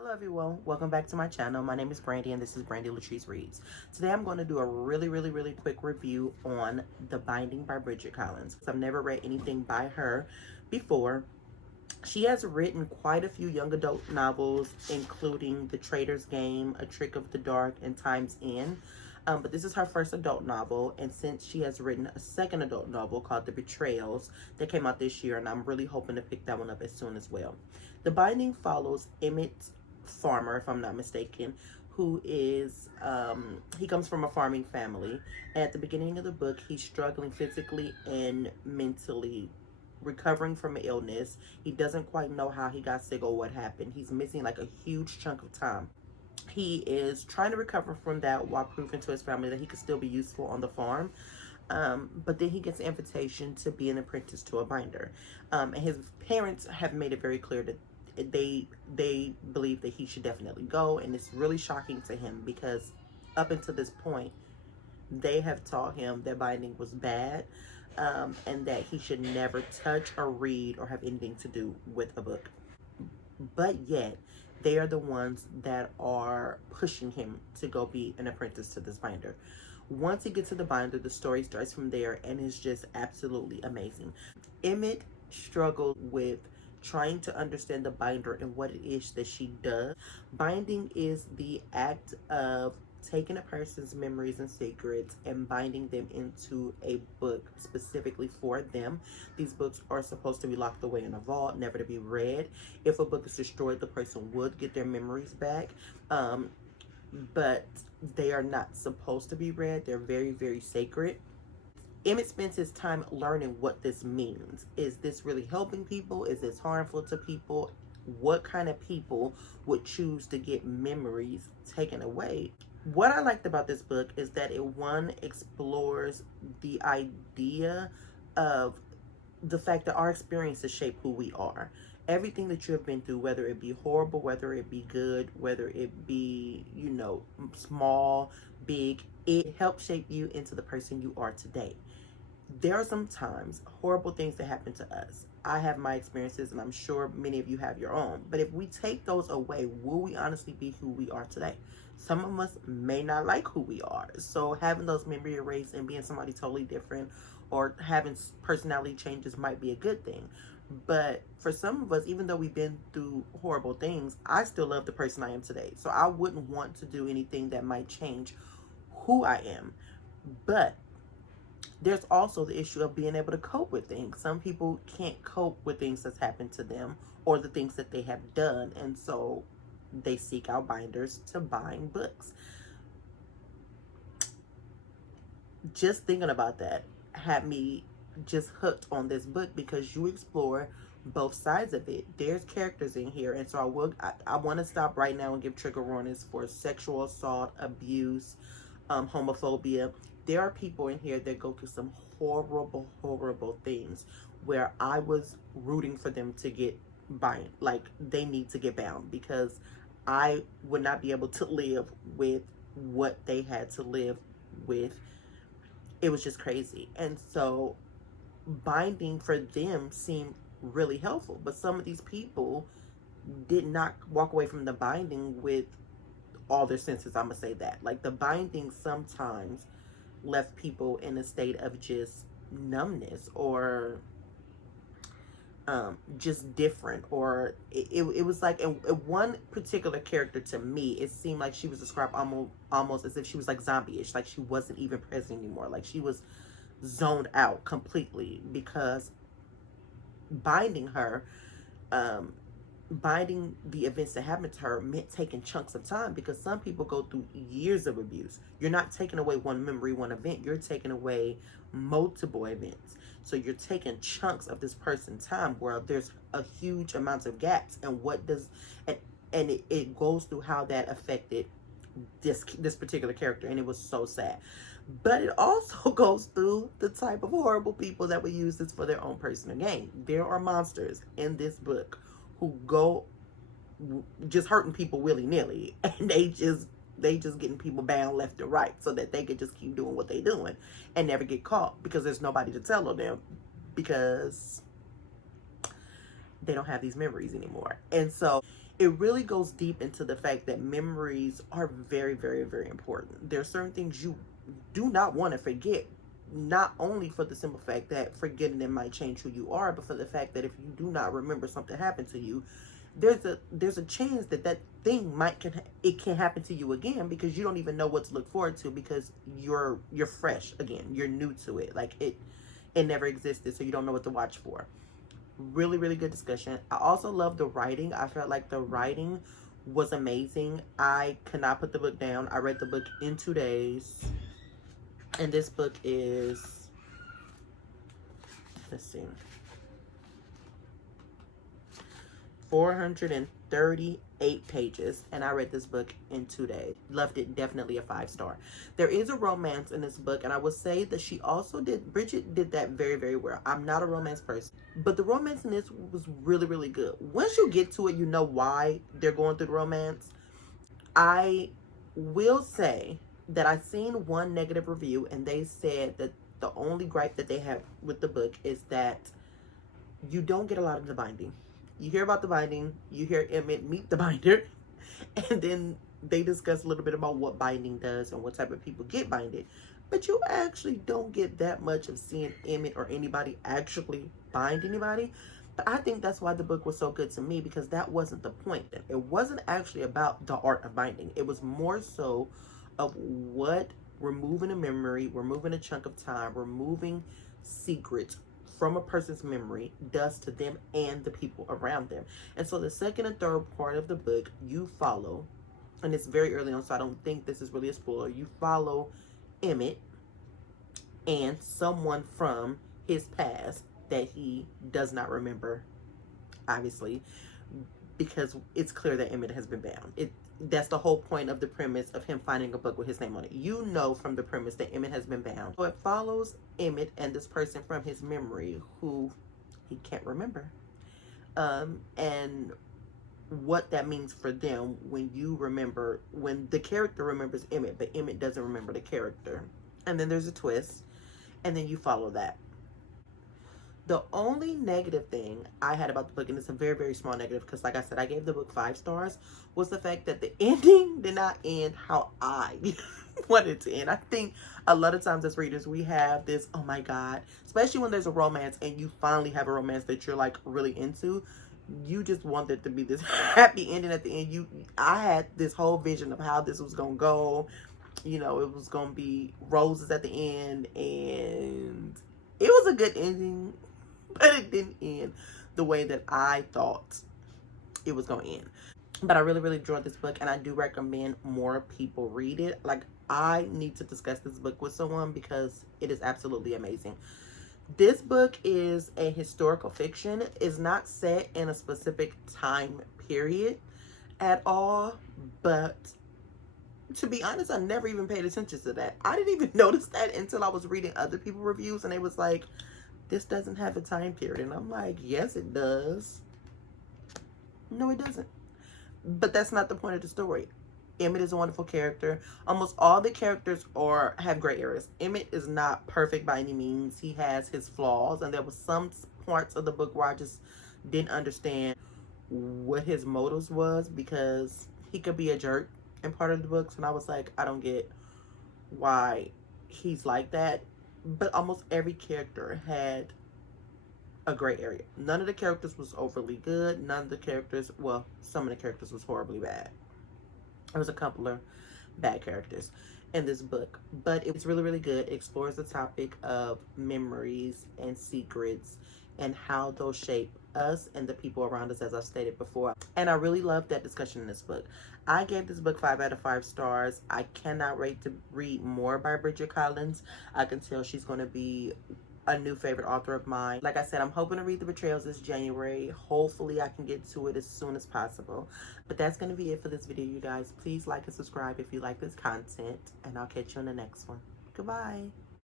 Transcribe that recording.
Hello everyone, welcome back to my channel. My name is Brandy and this is Brandy Latrice Reads. Today I'm going to do a really quick review on The Binding by Bridget Collins. I've never read anything by her before. She has written quite a few young adult novels, including The Traitor's Game, A Trick of the Dark, and Time's End. But this is her first adult novel, and since she has written a second adult novel called The Betrayals that came out this year, and I'm really hoping to pick that one up as soon as well. The Binding follows Emmett Farmer, if I'm not mistaken, who is he comes from a farming family. At the beginning of the book, he's struggling physically and mentally, recovering from an illness. He doesn't quite know how he got sick or what happened. He's missing like a huge chunk of time. He is trying to recover from that while proving to his family that he could still be useful on the farm. But then he gets an invitation to be an apprentice to a binder. And his parents have made it very clear that they believe that he should definitely go, and it's really shocking to him because up until this point they have taught him that binding was bad, and that he should never touch or read or have anything to do with a book. But yet they are the ones that are pushing him to go be an apprentice to this binder. Once he gets to the binder, the story starts from there and is just absolutely amazing. Emmett struggled with trying to understand the binder and what it is that she does. Binding is the act of taking a person's memories and secrets and binding them into a book specifically for them. These books are supposed to be locked away in a vault, never to be read. If a book is destroyed, the person would get their memories back, but they are not supposed to be read. They're very sacred. Emmett spends his time learning what this means. Is this really helping people? Is this harmful to people? What kind of people would choose to get memories taken away? What I liked about this book is that it, one, explores the idea of the fact that our experiences shape who we are. Everything that you have been through, whether it be horrible, whether it be good, whether it be, you know, small, big, it helps shape you into the person you are today. There are sometimes horrible things that happen to us. I have my experiences, and I'm sure many of you have your own. But if we take those away, will we honestly be who we are today? Some of us may not like who we are. So having those memory erased and being somebody totally different, or having personality changes, might be a good thing. But for some of us, even though we've been through horrible things, I still love the person I am today. So I wouldn't want to do anything that might change who I am. But there's also the issue of being able to cope with things. Some people can't cope with things that's happened to them or the things that they have done, and so they seek out binders to bind books. Just thinking about that had me just hooked on this book because you explore both sides of it. There's characters in here, and so I want to stop right now and give trigger warnings for sexual assault, abuse, homophobia. There are people in here that go through some horrible things where I was rooting for them to get bound. Like, they need to get bound, because I would not be able to live with what they had to live with. It was just crazy. And so binding for them seemed really helpful, but some of these people did not walk away from the binding with all their senses. I'm gonna say that, like, the binding sometimes left people in a state of just numbness, or just different, or it was like, in one particular character, to me, it seemed like she was described almost as if she was like zombie-ish, like she wasn't even present anymore, like she was zoned out completely, because binding her, binding the events that happened to her meant taking chunks of time, because some people go through years of abuse. You're not taking away one memory, one event, you're taking away multiple events. So you're taking chunks of this person's time where there's a huge amount of gaps, and what does, and it goes through how that affected this particular character, and it was so sad. But it also goes through the type of horrible people that would use this for their own personal gain. There are monsters in this book who go just hurting people willy-nilly, and they just getting people bound left and right so that they could just keep doing what they're doing and never get caught, because there's nobody to tell on them, because they don't have these memories anymore. And so it really goes deep into the fact that memories are very, very, very important. There are certain things you do not want to forget, not only for the simple fact that forgetting them might change who you are, but for the fact that if you do not remember something happened to you, there's a chance that that thing can happen to you again, because you don't even know what to look forward to, because you're fresh again, you're new to it, like it never existed, so you don't know what to watch for. Really, really good discussion. I also love the writing. I felt like the writing was amazing. I could not put the book down. I read the book in 2 days, and this book is, let's see, 438 pages, and I read this book in 2 days. Loved it. Definitely a 5-star. There is a romance in this book, and I will say that Bridget did that very, very well. I'm not a romance person, but the romance in this was really, really good. Once you get to it, you know why they're going through the romance. I will say that I've seen one negative review, and they said that the only gripe that they have with the book is that you don't get a lot of the binding. You hear about the binding, you hear Emmett meet the binder, and then they discuss a little bit about what binding does and what type of people get binded. But you actually don't get that much of seeing Emmett or anybody actually bind anybody. But I think that's why the book was so good to me, because that wasn't the point. It wasn't actually about the art of binding. It was more so of what removing a memory, removing a chunk of time, removing secrets from a person's memory does to them and the people around them. And so the second and third part of the book, you follow, and it's very early on, so I don't think this is really a spoiler, you follow Emmett and someone from his past that he does not remember, obviously, because it's clear that Emmett has been bound. That's the whole point of the premise of him finding a book with his name on it. You know from the premise that Emmett has been bound. So it follows Emmett and this person from his memory who he can't remember. And what that means for them when the character remembers Emmett, but Emmett doesn't remember the character. And then there's a twist, and then you follow that. The only negative thing I had about the book, and it's a very, very small negative, because like I said, I gave the book 5 stars, was the fact that the ending did not end how I wanted it to end. I think a lot of times as readers, we have this, oh my God, especially when there's a romance and you finally have a romance that you're like really into, you just want there to be this happy ending at the end. I had this whole vision of how this was going to go. You know, it was going to be roses at the end, and it was a good ending, but it didn't end the way that I thought it was going to end. But I really, really enjoyed this book, and I do recommend more people read it. Like, I need to discuss this book with someone because it is absolutely amazing. This book is a historical fiction. It's not set in a specific time period at all, but to be honest, I never even paid attention to that. I didn't even notice that until I was reading other people's reviews, and they was like, this doesn't have a time period. And I'm like, yes, it does. No, it doesn't. But that's not the point of the story. Emmett is a wonderful character. Almost all the characters have gray areas. Emmett is not perfect by any means. He has his flaws, and there was some parts of the book where I just didn't understand what his motives was, because he could be a jerk in part of the books, and I was like, I don't get why he's like that. But almost every character had a gray area. None of the characters was overly good. None of the characters, well, some of the characters was horribly bad. There was a couple of bad characters in this book, but it's really, really good. It explores the topic of memories and secrets and how those shape us and the people around us, as I've stated before. And I really love that discussion in this book. I gave this book 5 out of 5 stars. I cannot wait to read more by Bridget Collins. I can tell she's going to be a new favorite author of mine. Like I said, I'm hoping to read The Betrayals this January. Hopefully I can get to it as soon as possible. But that's going to be it for this video, you guys. Please like and subscribe if you like this content, and I'll catch you on the next one. Goodbye.